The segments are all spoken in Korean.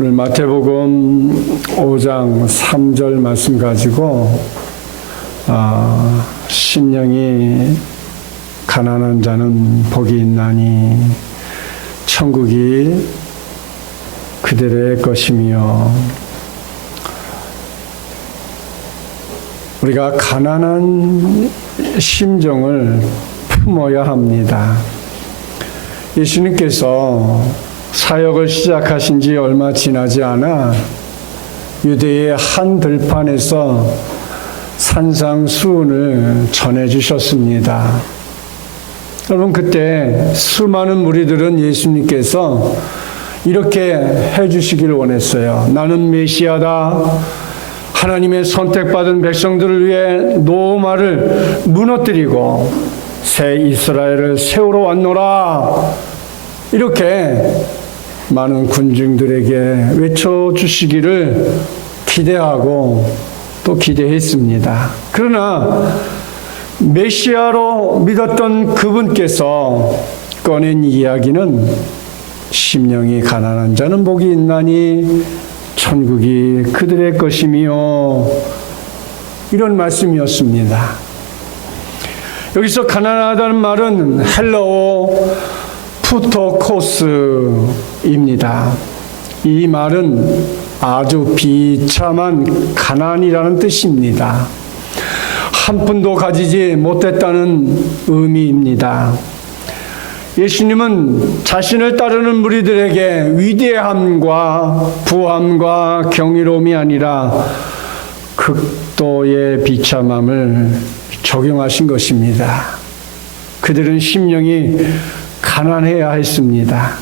오늘 마태복음 5장 3절 말씀 가지고 심령이 가난한 자는 복이 있나니 천국이 그들의 것이며, 우리가 가난한 심정을 품어야 합니다. 예수님께서 사역을 시작하신 지 얼마 지나지 않아 유대의 한 들판에서 산상수훈을 전해주셨습니다. 여러분, 그때 수많은 무리들은 예수님께서 이렇게 해주시기를 원했어요. 나는 메시아다. 하나님의 선택받은 백성들을 위해 노마를 무너뜨리고 새 이스라엘을 세우러 왔노라. 이렇게 많은 군중들에게 외쳐주시기를 기대하고 또 기대했습니다. 그러나 메시아로 믿었던 그분께서 꺼낸 이야기는 심령이 가난한 자는 복이 있나니 천국이 그들의 것이며, 이런 말씀이었습니다. 여기서 가난하다는 말은 헬라어 푸토코스입니다. 이 말은 아주 비참한 가난이라는 뜻입니다. 한 푼도 가지지 못했다는 의미입니다. 예수님은 자신을 따르는 무리들에게 위대함과 부함과 경이로움이 아니라 극도의 비참함을 적용하신 것입니다. 그들은 심령이 가난해야 했습니다.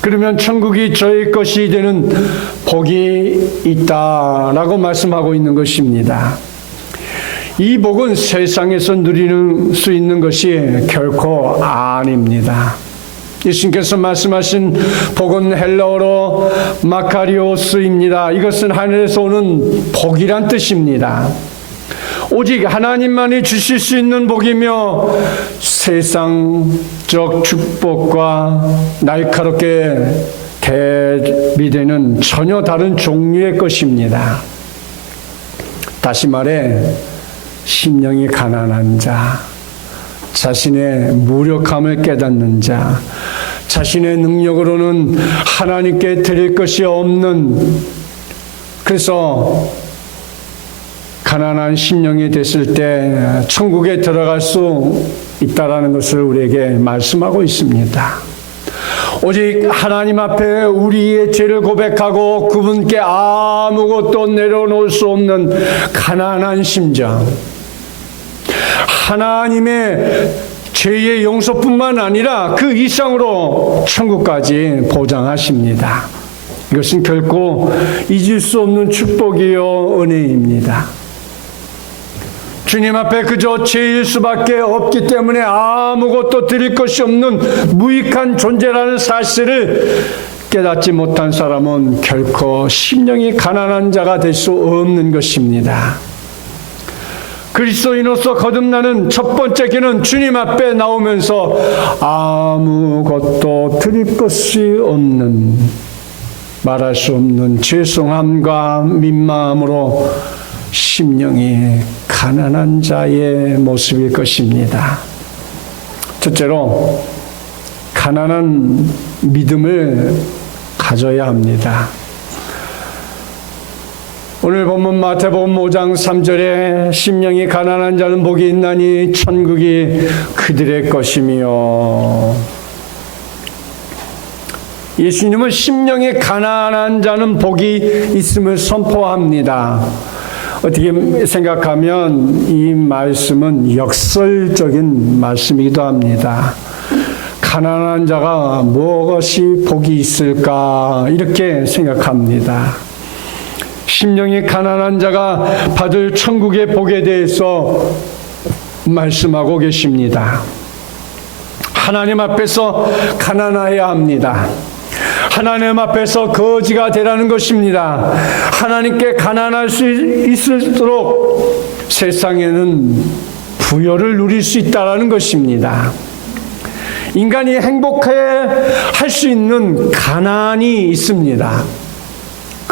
그러면 천국이 저의 것이 되는 복이 있다라고 말씀하고 있는 것입니다. 이 복은 세상에서 누리는 수 있는 것이 결코 아닙니다. 예수님께서 말씀하신 복은 헬라어로 마카리오스입니다. 이것은 하늘에서 오는 복이란 뜻입니다. 오직 하나님만이 주실 수 있는 복이며 세상적 축복과 날카롭게 대비되는 전혀 다른 종류의 것입니다. 다시 말해, 심령이 가난한 자, 자신의 무력함을 깨닫는 자, 자신의 능력으로는 하나님께 드릴 것이 없는, 그래서 가난한 심령이 됐을 때 천국에 들어갈 수 있다라는 것을 우리에게 말씀하고 있습니다. 오직 하나님 앞에 우리의 죄를 고백하고 그분께 아무것도 내려놓을 수 없는 가난한 심정, 하나님의 죄의 용서뿐만 아니라 그 이상으로 천국까지 보장하십니다. 이것은 결코 잊을 수 없는 축복이요 은혜입니다. 주님 앞에 그저 죄일 수밖에 없기 때문에 아무것도 드릴 것이 없는 무익한 존재라는 사실을 깨닫지 못한 사람은 결코 심령이 가난한 자가 될 수 없는 것입니다. 그리스도인으로서 거듭나는 첫 번째 길은 주님 앞에 나오면서 아무것도 드릴 것이 없는, 말할 수 없는 죄송함과 민망함으로 심령이 가난한 자의 모습일 것입니다. 첫째로, 가난한 믿음을 가져야 합니다. 오늘 본문 마태복음 5장 3절에 심령이 가난한 자는 복이 있나니 천국이 그들의 것이며, 예수님은 심령이 가난한 자는 복이 있음을 선포합니다. 어떻게 생각하면 이 말씀은 역설적인 말씀이기도 합니다. 가난한 자가 무엇이 복이 있을까, 이렇게 생각합니다. 심령이 가난한 자가 받을 천국의 복에 대해서 말씀하고 계십니다. 하나님 앞에서 가난해야 합니다. 하나님 앞에서 거지가 되라는 것입니다. 하나님께 가난할 수 있을수록 세상에는 부여를 누릴 수 있다는 것입니다. 인간이 행복해 할 수 있는 가난이 있습니다.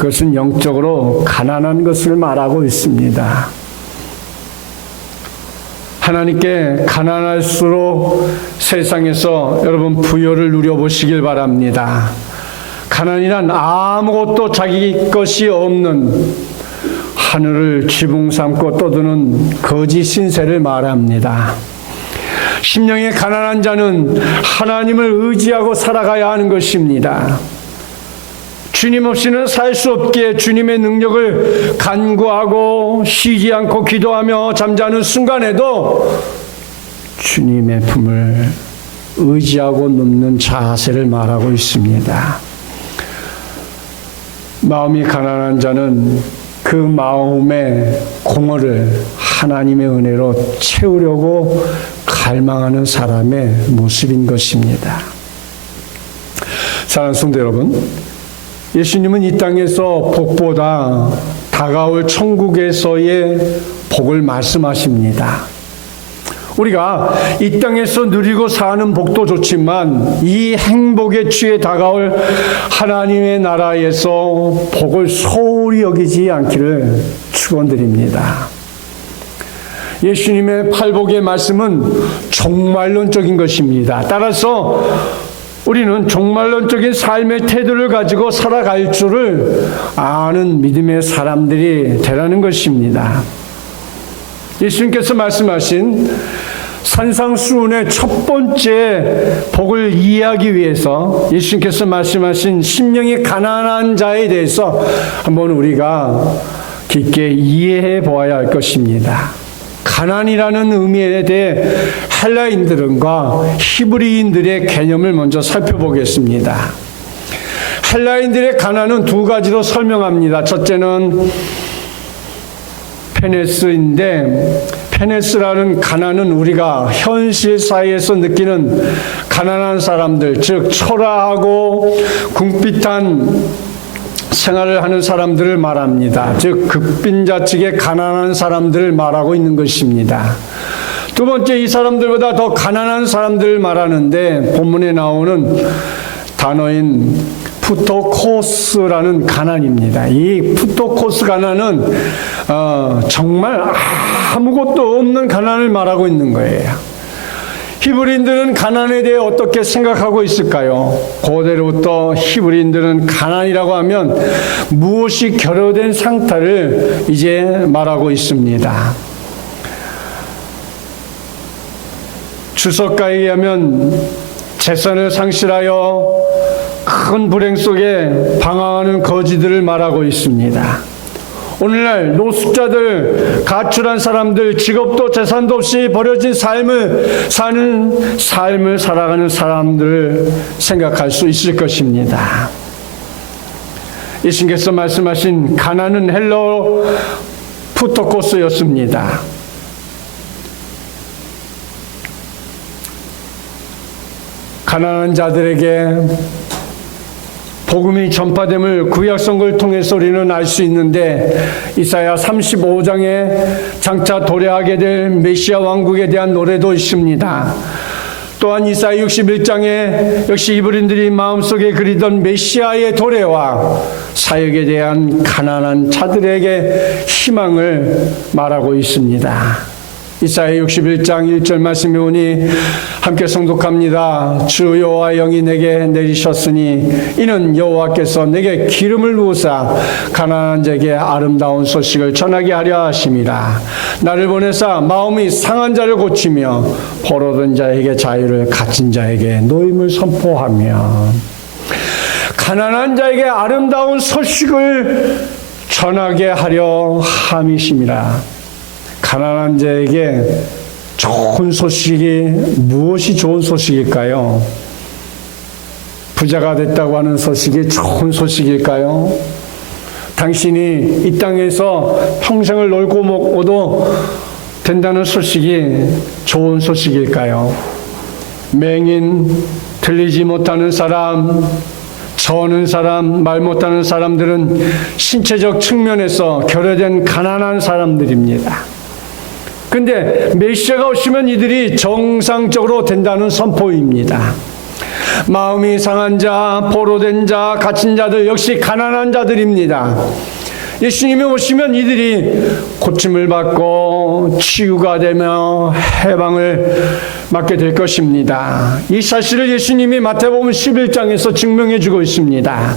그것은 영적으로 가난한 것을 말하고 있습니다. 하나님께 가난할수록 세상에서 여러분 부여를 누려보시길 바랍니다. 가난이란 아무것도 자기 것이 없는 하늘을 지붕 삼고 떠드는 거짓 신세를 말합니다. 심령이 가난한 자는 하나님을 의지하고 살아가야 하는 것입니다. 주님 없이는 살 수 없기에 주님의 능력을 간구하고 쉬지 않고 기도하며 잠자는 순간에도 주님의 품을 의지하고 눕는 자세를 말하고 있습니다. 마음이 가난한 자는 그 마음의 공허를 하나님의 은혜로 채우려고 갈망하는 사람의 모습인 것입니다. 사랑하는 성도 여러분, 예수님은 이 땅에서 복보다 다가올 천국에서의 복을 말씀하십니다. 우리가 이 땅에서 누리고 사는 복도 좋지만 이 행복에 취해 다가올 하나님의 나라에서 복을 소홀히 여기지 않기를 축원드립니다. 예수님의 팔복의 말씀은 종말론적인 것입니다. 따라서 우리는 종말론적인 삶의 태도를 가지고 살아갈 줄을 아는 믿음의 사람들이 되라는 것입니다. 예수님께서 말씀하신 산상수훈의 첫 번째 복을 이해하기 위해서 예수님께서 말씀하신 심령이 가난한 자에 대해서 한번 우리가 깊게 이해해 보아야 할 것입니다. 가난이라는 의미에 대해 헬라인들과 히브리인들의 개념을 먼저 살펴보겠습니다. 헬라인들의 가난은 두 가지로 설명합니다. 첫째는 페네스인데, 페네스라는 가난은 우리가 현실 사회에서 느끼는 가난한 사람들, 즉 초라하고 궁핍한 생활을 하는 사람들을 말합니다. 즉 극빈자측의 가난한 사람들을 말하고 있는 것입니다. 두 번째, 이 사람들보다 더 가난한 사람들을 말하는데 본문에 나오는 단어인 푸토코스라는 가난입니다. 이 푸토코스 가난은 정말 아무것도 없는 가난을 말하고 있는 거예요. 히브리인들은 가난에 대해 어떻게 생각하고 있을까요? 고대로부터 히브리인들은 가난이라고 하면 무엇이 결여된 상태를 이제 말하고 있습니다. 주석가에 의하면 재산을 상실하여 큰 불행 속에 방황하는 거지들을 말하고 있습니다. 오늘날 노숙자들, 가출한 사람들, 직업도 재산도 없이 버려진 삶을 살아가는 사람들을 생각할 수 있을 것입니다. 예수님께서 말씀하신 가난은 헬라어 푸토코스였습니다. 가난한 자들에게 복음이 전파됨을 구약성경을 통해서 우리는 알 수 있는데, 이사야 35장에 장차 도래하게 될 메시아 왕국에 대한 노래도 있습니다. 또한 이사야 61장에 역시 히브리인들이 마음속에 그리던 메시아의 도래와 사역에 대한 가난한 자들에게 희망을 말하고 있습니다. 이사야 61장 1절 말씀에 오니 함께 성독합니다. 주 여호와 영이 내게 내리셨으니 이는 여호와께서 내게 기름을 부으사 가난한 자에게 아름다운 소식을 전하게 하려 하심이라. 나를 보내사 마음이 상한 자를 고치며 포로된 자에게 자유를, 갇힌 자에게 노임을 선포하며 가난한 자에게 아름다운 소식을 전하게 하려 함이심이라. 가난한 자에게 좋은 소식이 무엇이 좋은 소식일까요? 부자가 됐다고 하는 소식이 좋은 소식일까요? 당신이 이 땅에서 평생을 놀고 먹어도 된다는 소식이 좋은 소식일까요? 맹인, 들리지 못하는 사람, 저는 사람, 말 못하는 사람들은 신체적 측면에서 결여된 가난한 사람들입니다. 근데 메시아가 오시면 이들이 정상적으로 된다는 선포입니다. 마음이 상한 자, 포로된 자, 갇힌 자들 역시 가난한 자들입니다. 예수님이 오시면 이들이 고침을 받고 치유가 되며 해방을 맞게 될 것입니다. 이 사실을 예수님이 마태복음 11장에서 증명해 주고 있습니다.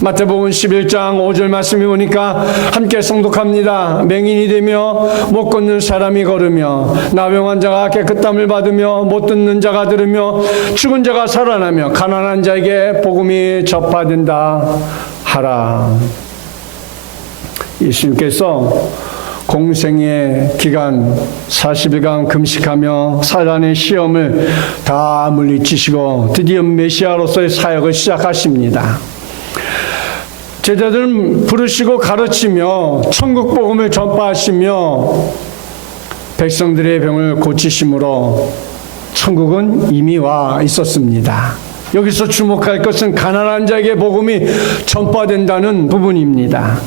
마태복음 11장 5절 말씀에 보니까 함께 성독합니다. 맹인이 되며 못 걷는 사람이 걸으며 나병한 자가 깨끗함을 받으며 못 듣는 자가 들으며 죽은 자가 살아나며 가난한 자에게 복음이 전파된다 하라. 예수님께서 공생의 기간 40일간 금식하며 사단의 시험을 다 물리치시고 드디어 메시아로서의 사역을 시작하십니다. 제자들은 부르시고 가르치며 천국 복음을 전파하시며 백성들의 병을 고치심으로 천국은 이미 와 있었습니다. 여기서 주목할 것은 가난한 자에게 복음이 전파된다는 부분입니다.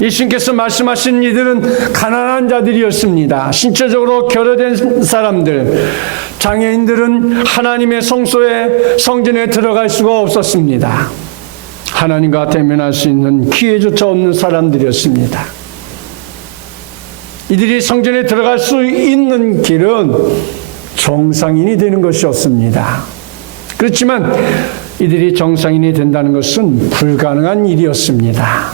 예수님께서 말씀하신 이들은 가난한 자들이었습니다. 신체적으로 결여된 사람들, 장애인들은 하나님의 성소에 성전에 들어갈 수가 없었습니다. 하나님과 대면할 수 있는 기회조차 없는 사람들이었습니다. 이들이 성전에 들어갈 수 있는 길은 정상인이 되는 것이었습니다. 그렇지만 이들이 정상인이 된다는 것은 불가능한 일이었습니다.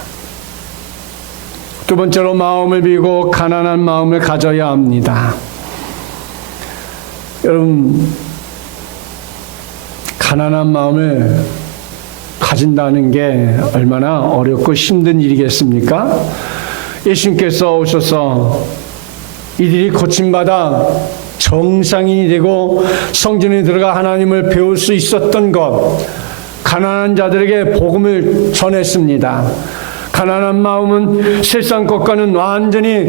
두 번째로 마음을 비우고 가난한 마음을 가져야 합니다. 여러분, 가난한 마음을 가진다는 게 얼마나 어렵고 힘든 일이겠습니까? 예수님께서 오셔서 이들이 고침받아 정상인이 되고 성전에 들어가 하나님을 배울 수 있었던 것, 가난한 자들에게 복음을 전했습니다. 가난한 마음은 세상 것과는 완전히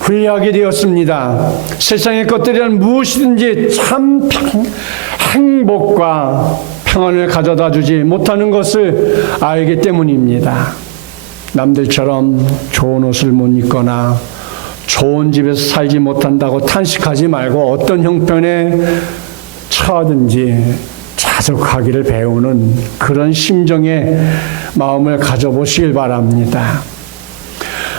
분리하게 되었습니다. 세상의 것들이란 무엇이든지 참 행복과 평안을 가져다 주지 못하는 것을 알기 때문입니다. 남들처럼 좋은 옷을 못 입거나 좋은 집에서 살지 못한다고 탄식하지 말고 어떤 형편에 처하든지 자족하기를 배우는 그런 심정의 마음을 가져보시길 바랍니다.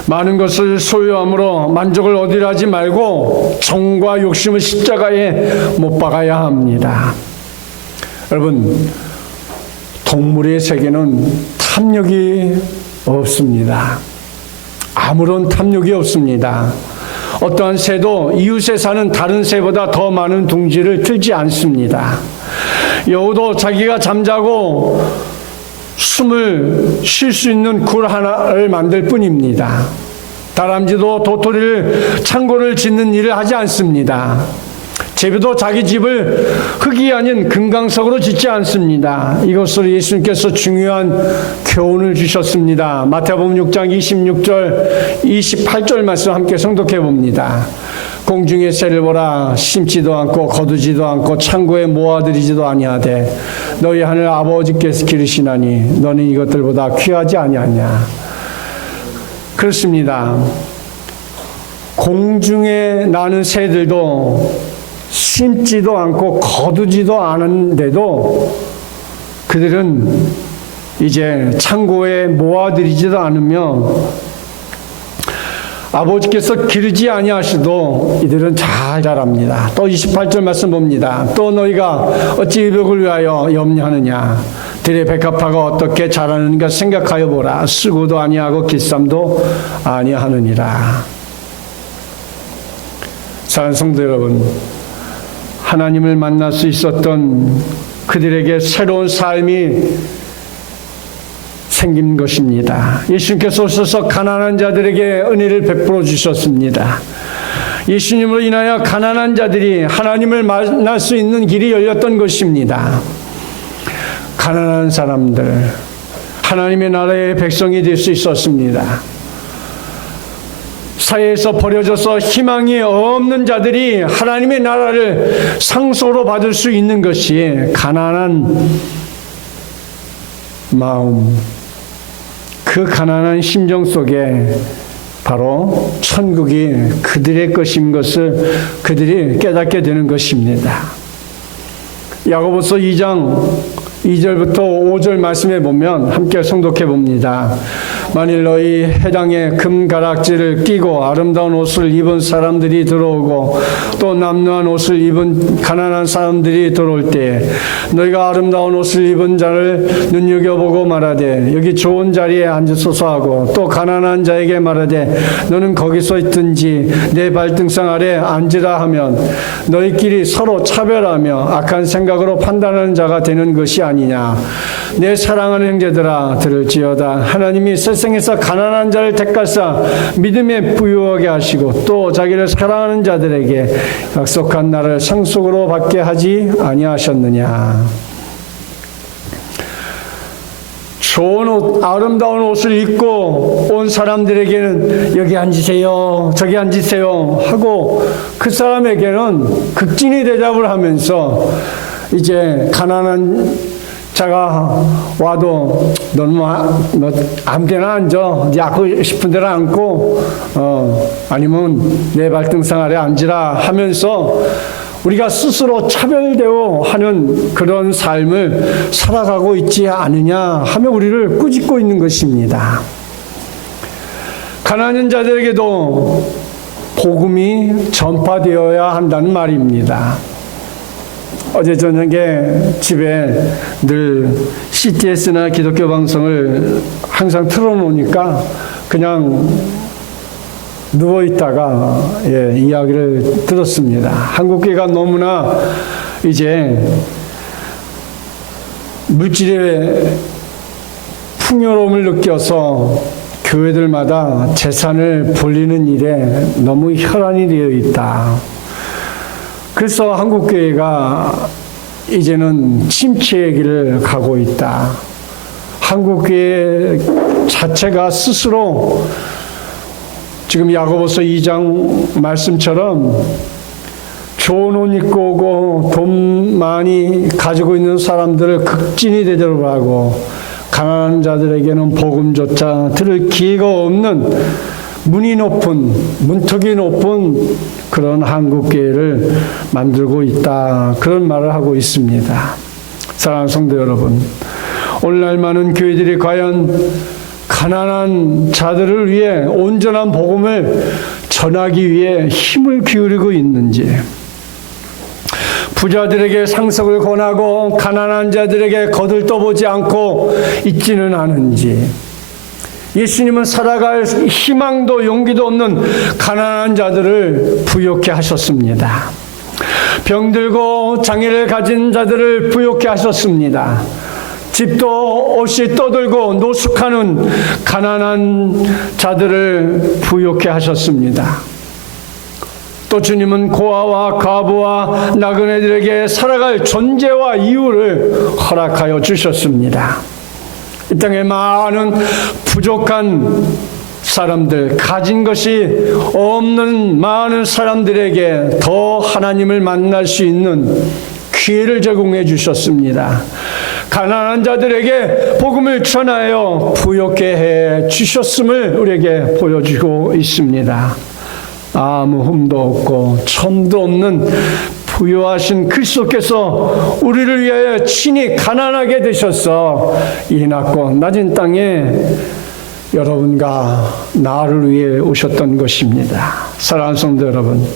많은 것을 소유함으로 만족을 얻으려 하지 말고 정과 욕심을 십자가에 못 박아야 합니다. 여러분, 동물의 세계는 탐욕이 없습니다. 아무런 탐욕이 없습니다. 어떠한 새도 이웃에 사는 다른 새보다 더 많은 둥지를 틀지 않습니다. 여우도 자기가 잠자고 숨을 쉴 수 있는 굴 하나를 만들 뿐입니다. 다람쥐도 도토리를 창고를 짓는 일을 하지 않습니다. 제비도 자기 집을 흙이 아닌 금강석으로 짓지 않습니다. 이것으로 예수님께서 중요한 교훈을 주셨습니다. 마태복음 6장 26절 28절 말씀 함께 성독해 봅니다. 공중의 새를 보라. 심지도 않고 거두지도 않고 창고에 모아들이지도 아니하되 너희 하늘 아버지께서 기르시나니 너는 이것들보다 귀하지 아니하냐. 그렇습니다. 공중에 나는 새들도 심지도 않고 거두지도 않은데도 그들은 이제 창고에 모아들이지도 않으며 아버지께서 기르지 아니하시도 이들은 잘 자랍니다. 또 28절 말씀 봅니다. 또 너희가 어찌 의복을 위하여 염려하느냐. 들의 백합화가 어떻게 자라는가 생각하여 보라. 쓰고도 아니하고 길쌈도 아니하느니라. 사랑하는 성도 여러분, 하나님을 만날 수 있었던 그들에게 새로운 삶이 생긴 것입니다. 예수님께서 오셔서 가난한 자들에게 은혜를 베풀어 주셨습니다. 예수님으로 인하여 가난한 자들이 하나님을 만날 수 있는 길이 열렸던 것입니다. 가난한 사람들, 하나님의 나라의 백성이 될 수 있었습니다. 사회에서 버려져서 희망이 없는 자들이 하나님의 나라를 상속으로 받을 수 있는 것이 가난한 마음, 그 가난한 심정 속에 바로 천국이 그들의 것인 것을 그들이 깨닫게 되는 것입니다. 야고보서 2장 2절부터 5절 말씀에 보면 함께 성독해 봅니다. 만일 너희 해당에 금가락지를 끼고 아름다운 옷을 입은 사람들이 들어오고 또 남루한 옷을 입은 가난한 사람들이 들어올 때 너희가 아름다운 옷을 입은 자를 눈여겨보고 말하되 여기 좋은 자리에 앉으소서 하고 또 가난한 자에게 말하되 너는 거기서 있든지 내 발등상 아래 앉으라 하면 너희끼리 서로 차별하며 악한 생각으로 판단하는 자가 되는 것이 아니냐. 내 사랑하는 형제들아 들을지어다. 하나님이 세상에서 가난한 자를 택하사 믿음에 부유하게 하시고 또 자기를 사랑하는 자들에게 약속한 나를 상속으로 받게 하지 아니하셨느냐. 좋은 옷, 아름다운 옷을 입고 온 사람들에게는 여기 앉으세요, 저기 앉으세요 하고 그 사람에게는 극진히 대답을 하면서 이제 가난한 자가 와도 너는 뭐 아무 데나 앉아, 네 앉고 싶은 데나 앉고 아니면 내 발등상 아래 앉으라 하면서 우리가 스스로 차별되어 하는 그런 삶을 살아가고 있지 않느냐 하며 우리를 꾸짖고 있는 것입니다. 가난한 자들에게도 복음이 전파되어야 한다는 말입니다. 어제 저녁에 집에 늘 CTS나 기독교 방송을 항상 틀어놓으니까 그냥 누워있다가 이야기를 들었습니다. 한국교회가 너무나 이제 물질의 풍요로움을 느껴서 교회들마다 재산을 불리는 일에 너무 혈안이 되어 있다. 그래서 한국교회가 이제는 침체의 길을 가고 있다. 한국교회 자체가 스스로 지금 야고보서 2장 말씀처럼 좋은 옷 입고 오고 돈 많이 가지고 있는 사람들을 극진히 대접하고 가난한 자들에게는 복음조차 들을 기회가 없는 문턱이 높은 그런 한국교회를 만들고 있다. 그런 말을 하고 있습니다. 사랑하는 성도 여러분, 오늘날 많은 교회들이 과연 가난한 자들을 위해 온전한 복음을 전하기 위해 힘을 기울이고 있는지, 부자들에게 상속을 권하고 가난한 자들에게 거들떠보지 않고 있지는 않은지, 예수님은 살아갈 희망도 용기도 없는 가난한 자들을 부욕해 하셨습니다. 병들고 장애를 가진 자들을 부욕해 하셨습니다. 집도 없이 떠들고 노숙하는 가난한 자들을 부욕해 하셨습니다. 또 주님은 고아와 과부와 나그네들에게 살아갈 존재와 이유를 허락하여 주셨습니다. 이 땅에 많은 부족한 사람들, 가진 것이 없는 많은 사람들에게 더 하나님을 만날 수 있는 기회를 제공해 주셨습니다. 가난한 자들에게 복음을 전하여 부욕케 해 주셨음을 우리에게 보여주고 있습니다. 아무 흠도 없고 첨도 없는 부유하신 그리스도께서 우리를 위하여 친히 가난하게 되셔서 이 낮고 낮은 땅에 여러분과 나를 위해 오셨던 것입니다. 사랑하는 성도 여러분,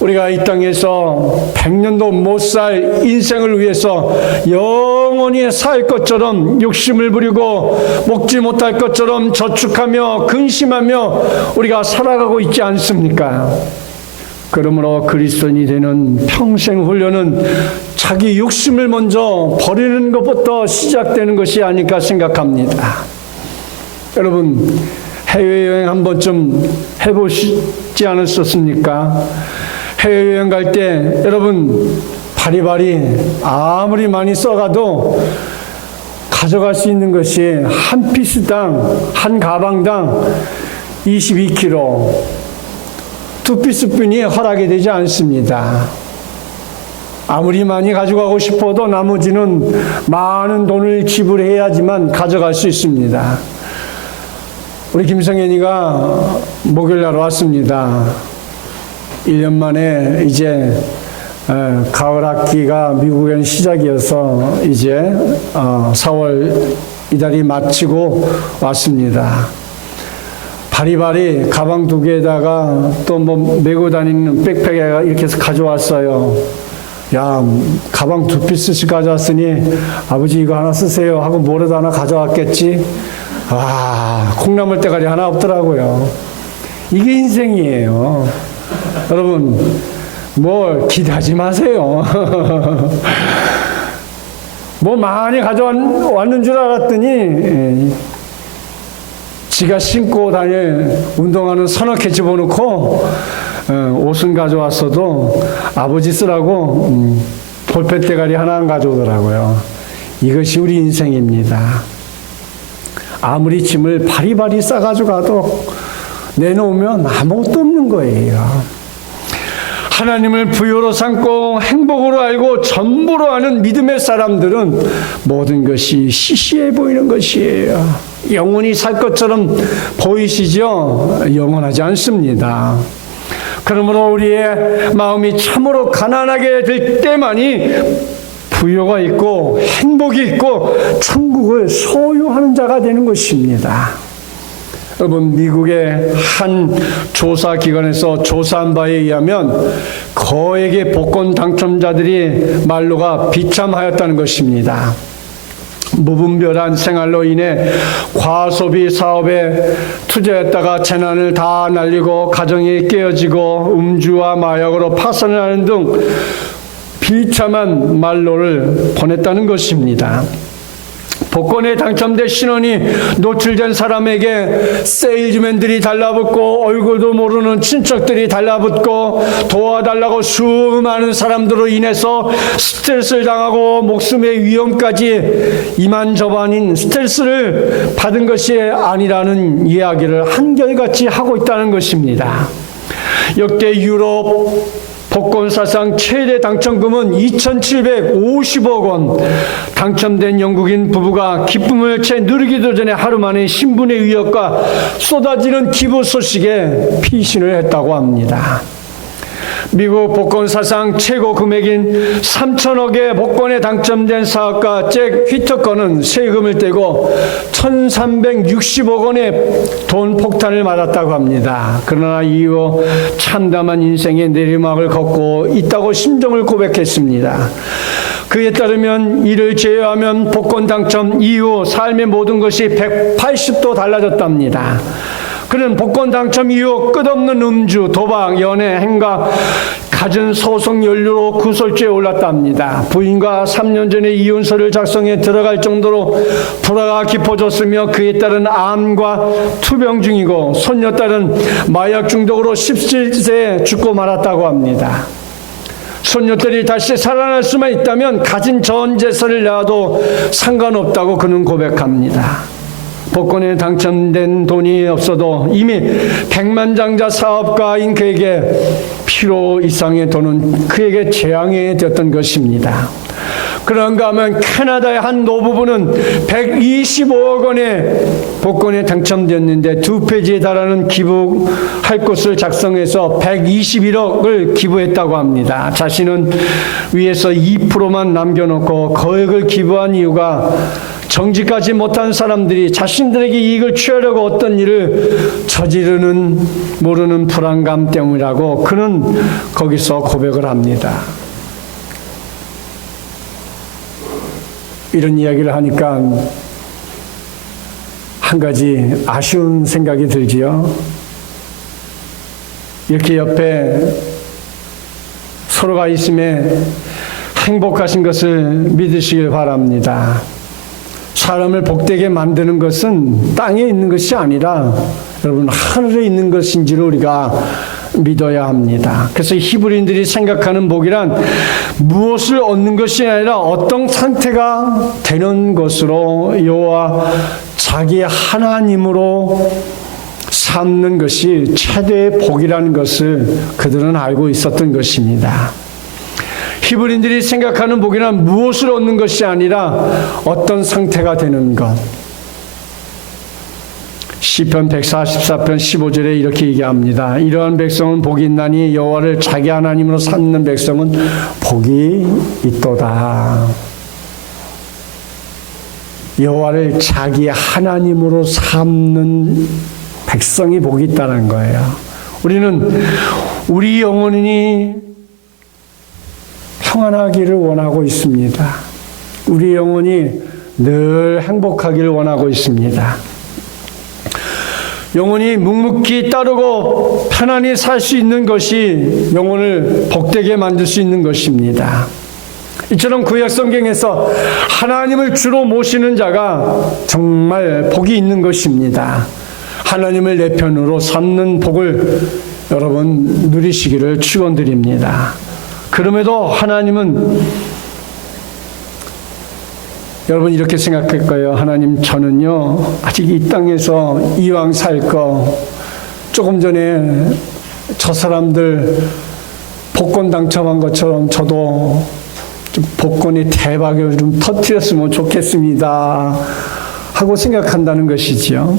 우리가 이 땅에서 100년도 못 살 인생을 위해서 영원히 살 것처럼 욕심을 부리고 먹지 못할 것처럼 저축하며 근심하며 우리가 살아가고 있지 않습니까? 그러므로 그리스도인이 되는 평생 훈련은 자기 욕심을 먼저 버리는 것부터 시작되는 것이 아닐까 생각합니다. 여러분, 해외여행 한 번쯤 해보시지 않으셨습니까? 해외여행 갈 때 여러분 바리바리 아무리 많이 써가도 가져갈 수 있는 것이 한 피스당, 한 가방당 22kg, 두 피스뿐이 허락이 되지 않습니다. 아무리 많이 가져가고 싶어도 나머지는 많은 돈을 지불해야지만 가져갈 수 있습니다. 우리 김성현이가 목요일 날 왔습니다. 1년 만에 이제 가을 학기가 미국에는 시작이어서 이제 4월 이달이 마치고 왔습니다. 바리바리 가방 2개에다가 또 뭐 메고 다니는 백팩에 이렇게 해서 가져왔어요. 야, 가방 2피스씩 가져왔으니 아버지 이거 하나 쓰세요 하고 뭐라도 하나 가져왔겠지. 콩나물 대가리 하나 없더라고요. 이게 인생이에요. 여러분, 뭐 기대하지 마세요. 뭐 많이 가져왔는 줄 알았더니 지가 신고 다닐 운동화는 서너 개 집어넣고 옷은 가져왔어도 아버지 쓰라고 볼펜 대가리 하나 안 가져오더라고요. 이것이 우리 인생입니다. 아무리 짐을 바리바리 싸가지고 가도 내놓으면 아무것도 없는 거예요. 하나님을 부요로 삼고 행복으로 알고 전부로 아는 믿음의 사람들은 모든 것이 시시해 보이는 것이에요. 영원히 살 것처럼 보이시죠? 영원하지 않습니다. 그러므로 우리의 마음이 참으로 가난하게 될 때만이 부요가 있고 행복이 있고 천국을 소유하는 자가 되는 것입니다. 여러분, 미국의 한 조사기관에서 조사한 바에 의하면 거액의 복권 당첨자들이 말로가 비참하였다는 것입니다. 무분별한 생활로 인해 과소비 사업에 투자했다가 재난을 다 날리고 가정이 깨어지고 음주와 마약으로 파산을 하는 등 비참한 말로를 보냈다는 것입니다. 복권에 당첨된 신원이 노출된 사람에게 세일즈맨들이 달라붙고 얼굴도 모르는 친척들이 달라붙고 도와달라고 수많은 사람들로 인해서 스트레스를 당하고 목숨의 위험까지 이만저만인 스트레스를 받은 것이 아니라는 이야기를 한결같이 하고 있다는 것입니다. 역대 유럽 복권 사상 최대 당첨금은 2,750억 원. 당첨된 영국인 부부가 기쁨을 채 누리기도 전에 하루 만에 신분의 위협과 쏟아지는 기부 소식에 피신을 했다고 합니다. 미국 복권 사상 최고 금액인 3천억의 복권에 당첨된 사업가 잭 휘터커는 세금을 떼고 1,360억 원의 돈 폭탄을 맞았다고 합니다. 그러나 이후 참담한 인생의 내리막을 걷고 있다고 심정을 고백했습니다. 그에 따르면 이를 제외하면 복권 당첨 이후 삶의 모든 것이 180도 달라졌답니다. 그는 복권 당첨 이후 끝없는 음주, 도박, 연애, 행각, 갖은 소송 연루로 구설주에 올랐답니다. 부인과 3년 전에 이혼서를 작성해 들어갈 정도로 불화가 깊어졌으며 그에 따른 암과 투병 중이고 손녀딸은 마약 중독으로 17세에 죽고 말았다고 합니다. 손녀딸이 다시 살아날 수만 있다면 가진 전 재산을 낳아도 상관없다고 그는 고백합니다. 복권에 당첨된 돈이 없어도 이미 백만장자 사업가인 그에게 필요 이상의 돈은 그에게 재앙이 되었던 것입니다. 그런가 하면 캐나다의 한 노부부는 125억 원의 복권에 당첨되었는데 2페이지에 달하는 기부할 것을 작성해서 121억을 기부했다고 합니다. 자신은 위에서 2%만 남겨놓고 거액을 기부한 이유가 정직하지 못한 사람들이 자신들에게 이익을 취하려고 어떤 일을 저지르는 모르는 불안감 때문이라고 그는 거기서 고백을 합니다. 이런 이야기를 하니까 한 가지 아쉬운 생각이 들지요. 이렇게 옆에 서로가 있음에 행복하신 것을 믿으시길 바랍니다. 사람을 복되게 만드는 것은 땅에 있는 것이 아니라 여러분 하늘에 있는 것인지를 우리가 믿어야 합니다. 그래서 히브리인들이 생각하는 복이란 무엇을 얻는 것이 아니라 어떤 상태가 되는 것으로 여호와 자기 하나님으로 삼는 것이 최대의 복이라는 것을 그들은 알고 있었던 것입니다. 히브리인들이 생각하는 복이란 무엇을 얻는 것이 아니라 어떤 상태가 되는 것. 시편 144편 15절에 이렇게 얘기합니다. 이러한 백성은 복이 있나니 여호와를 자기 하나님으로 삼는 백성은 복이 있도다. 여호와를 자기 하나님으로 삼는 백성이 복이 있다는 거예요. 우리는 우리 영혼이 평안하기를 원하고 있습니다. 우리 영혼이 늘 행복하기를 원하고 있습니다. 영혼이 묵묵히 따르고 편안히 살 수 있는 것이 영혼을 복되게 만들 수 있는 것입니다. 이처럼 구약 성경에서 하나님을 주로 모시는 자가 정말 복이 있는 것입니다. 하나님을 내 편으로 삼는 복을 여러분 누리시기를 축원드립니다. 그럼에도 하나님은 여러분 이렇게 생각할 거예요. 하나님, 저는요 아직 이 땅에서 이왕 살 거, 조금 전에 저 사람들 복권 당첨한 것처럼 저도 좀 복권이 대박을 좀 터뜨렸으면 좋겠습니다 하고 생각한다는 것이지요.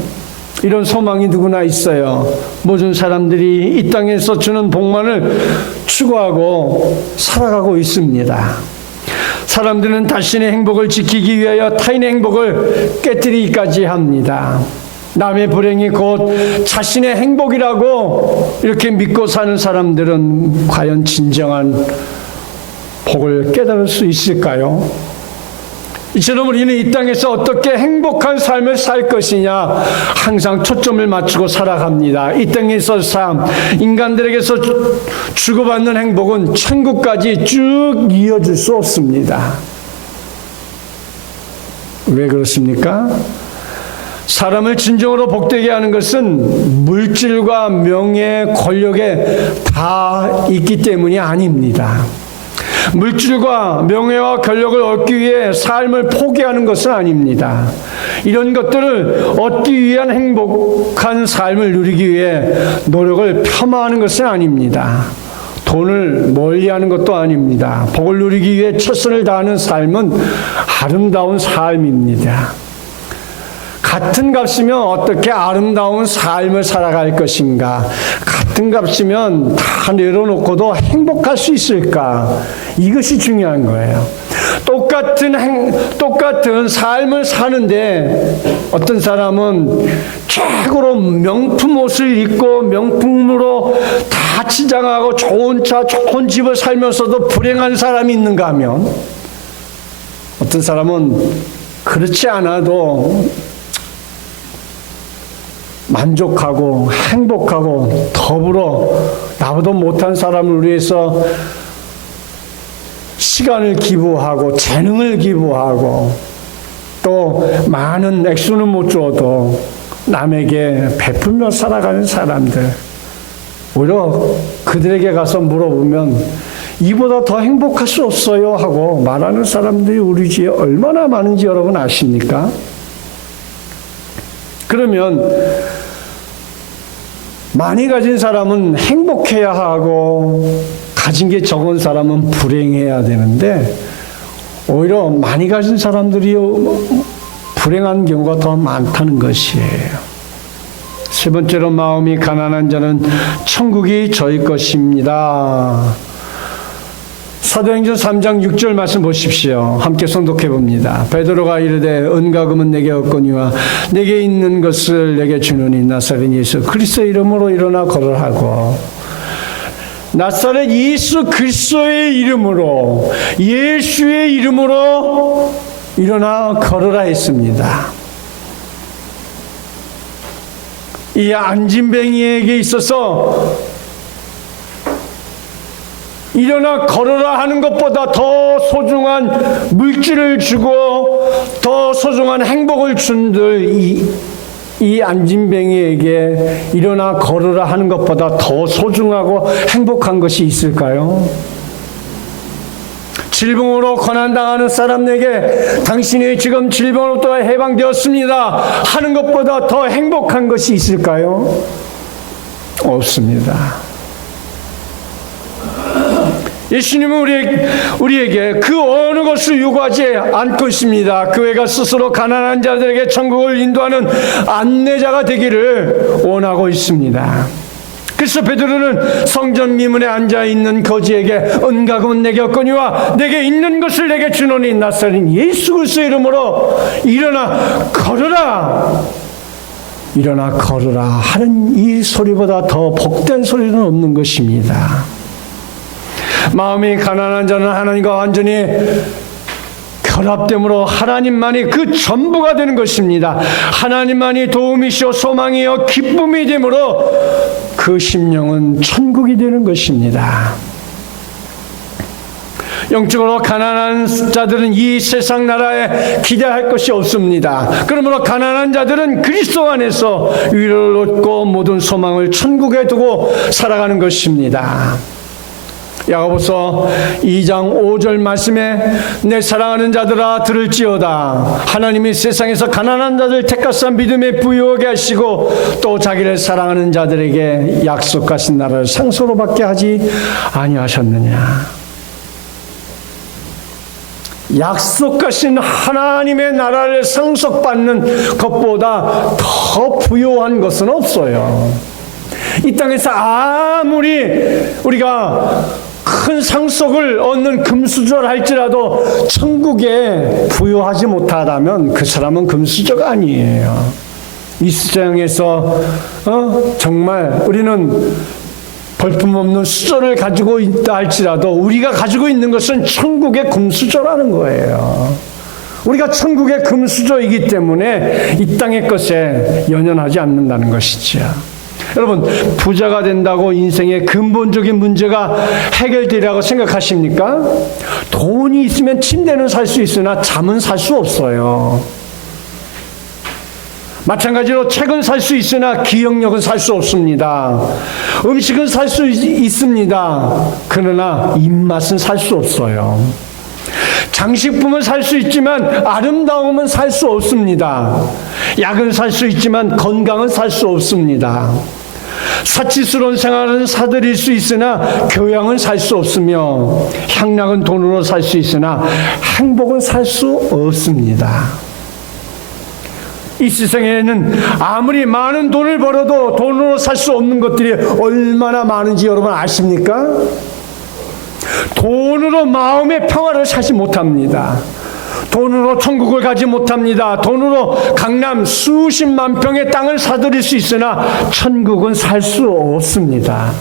이런 소망이 누구나 있어요. 모든 사람들이 이 땅에서 주는 복만을 추구하고 살아가고 있습니다. 사람들은 자신의 행복을 지키기 위하여 타인의 행복을 깨뜨리기까지 합니다. 남의 불행이 곧 자신의 행복이라고 이렇게 믿고 사는 사람들은 과연 진정한 복을 깨달을 수 있을까요? 이처럼 우리는 이 땅에서 어떻게 행복한 삶을 살 것이냐 항상 초점을 맞추고 살아갑니다. 이 땅에서 삶, 인간들에게서 주고받는 행복은 천국까지 쭉 이어질 수 없습니다. 왜 그렇습니까? 사람을 진정으로 복되게 하는 것은 물질과 명예, 권력에 다 있기 때문이 아닙니다. 물질과 명예와 권력을 얻기 위해 삶을 포기하는 것은 아닙니다. 이런 것들을 얻기 위한 행복한 삶을 누리기 위해 노력을 폄하하는 것은 아닙니다. 돈을 멀리하는 것도 아닙니다. 복을 누리기 위해 최선을 다하는 삶은 아름다운 삶입니다. 같은 값이면 어떻게 아름다운 삶을 살아갈 것인가? 같은 값이면 다 내려놓고도 행복할 수 있을까? 이것이 중요한 거예요. 똑같은 삶을 사는데 어떤 사람은 최고로 명품 옷을 입고 명품으로 다 치장하고 좋은 차, 좋은 집을 살면서도 불행한 사람이 있는가 하면 어떤 사람은 그렇지 않아도 만족하고 행복하고 더불어 나보다 못한 사람을 위해서 시간을 기부하고 재능을 기부하고 또 많은 액수는 못 줘도 남에게 베풀며 살아가는 사람들, 오히려 그들에게 가서 물어보면 이보다 더 행복할 수 없어요 하고 말하는 사람들이 우리 주위에 얼마나 많은지 여러분 아십니까? 그러면 많이 가진 사람은 행복해야 하고 가진 게 적은 사람은 불행해야 되는데 오히려 많이 가진 사람들이 불행한 경우가 더 많다는 것이에요. 세 번째로 마음이 가난한 자는 천국이 저희 것입니다. 사도행전 3장 6절 말씀 보십시오. 함께诵독해 봅니다. 베드로가 이르되 은과 금은 내게 없거니와 내게 있는 것을 내게 주노니 나사렛 예수 그리스도의 이름으로 일어나 걸으라고. 나사렛 예수 그리스도의 이름으로, 예수의 이름으로 일어나 걸으라 했습니다. 이 안진뱅이에게 있어서 일어나 걸어라 하는 것보다 더 소중한 물질을 주고 더 소중한 행복을 준들 이 안진뱅이에게 일어나 걸어라 하는 것보다 더 소중하고 행복한 것이 있을까요? 질병으로 고난당하는 사람에게 당신이 지금 질병으로부터 해방되었습니다 하는 것보다 더 행복한 것이 있을까요? 없습니다. 예수님은 우리에게 그 어느 것을 요구하지 않고 있습니다. 교회가 스스로 가난한 자들에게 천국을 인도하는 안내자가 되기를 원하고 있습니다. 그래서 베드로는 성전 미문에 앉아있는 거지에게 은가금은 내게 없거니와 내게 있는 것을 내게 주노니 나사렛 예수 그리스도의 이름으로 일어나 걸으라, 일어나 걸으라 하는 이 소리보다 더 복된 소리는 없는 것입니다. 마음이 가난한 자는 하나님과 완전히 결합됨으로 하나님만이 그 전부가 되는 것입니다. 하나님만이 도움이시오 소망이요 기쁨이 되므로 그 심령은 천국이 되는 것입니다. 영적으로 가난한 자들은 이 세상 나라에 기대할 것이 없습니다. 그러므로 가난한 자들은 그리스도 안에서 위로를 얻고 모든 소망을 천국에 두고 살아가는 것입니다. 야고보서 2장 5절 말씀에 내 사랑하는 자들아 들을지어다. 하나님이 세상에서 가난한 자들 택하사 믿음에 부유하게 하시고 또 자기를 사랑하는 자들에게 약속하신 나라를 상소로 받게 하지 아니하셨느냐. 약속하신 하나님의 나라를 상속받는 것보다 더 부유한 것은 없어요. 이 땅에서 아무리 우리가 큰 상속을 얻는 금수저를 할지라도 천국에 부유하지 못하다면 그 사람은 금수저가 아니에요. 이 세상에서 정말 우리는 볼품없는 수저를 가지고 있다 할지라도 우리가 가지고 있는 것은 천국의 금수저라는 거예요. 우리가 천국의 금수저이기 때문에 이 땅의 것에 연연하지 않는다는 것이죠. 여러분, 부자가 된다고 인생의 근본적인 문제가 해결되리라고 생각하십니까? 돈이 있으면 침대는 살 수 있으나 잠은 살 수 없어요. 마찬가지로 책은 살 수 있으나 기억력은 살 수 없습니다. 음식은 살 수 있습니다. 그러나 입맛은 살 수 없어요. 장식품은 살 수 있지만 아름다움은 살 수 없습니다. 약은 살 수 있지만 건강은 살 수 없습니다. 사치스러운 생활은 사들일 수 있으나 교양은 살 수 없으며 향락은 돈으로 살 수 있으나 행복은 살 수 없습니다. 이 세상에는 아무리 많은 돈을 벌어도 돈으로 살 수 없는 것들이 얼마나 많은지 여러분 아십니까? 돈으로 마음의 평화를 사지 못합니다. 돈으로 천국을 가지 못합니다. 돈으로 강남 수십만 평의 땅을 사들일 수 있으나 천국은 살 수 없습니다.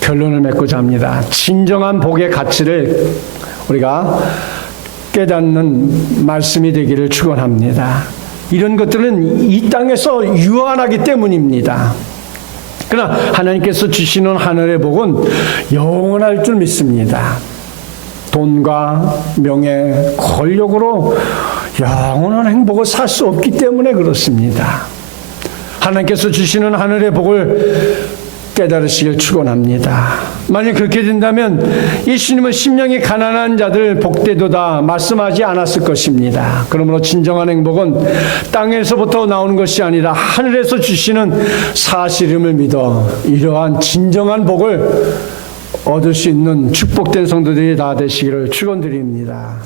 결론을 맺고자 합니다. 진정한 복의 가치를 우리가 깨닫는 말씀이 되기를 축원합니다. 이런 것들은 이 땅에서 유한하기 때문입니다. 그러나 하나님께서 주시는 하늘의 복은 영원할 줄 믿습니다. 돈과 명예, 권력으로 영원한 행복을 살 수 없기 때문에 그렇습니다. 하나님께서 주시는 하늘의 복을 깨달으시길 축원합니다. 만약 그렇게 된다면 예수님은 심령이 가난한 자들 복되도다 말씀하지 않았을 것입니다. 그러므로 진정한 행복은 땅에서부터 나오는 것이 아니라 하늘에서 주시는 사실임을 믿어 이러한 진정한 복을 얻을 수 있는 축복된 성도들이 다 되시기를 축원드립니다.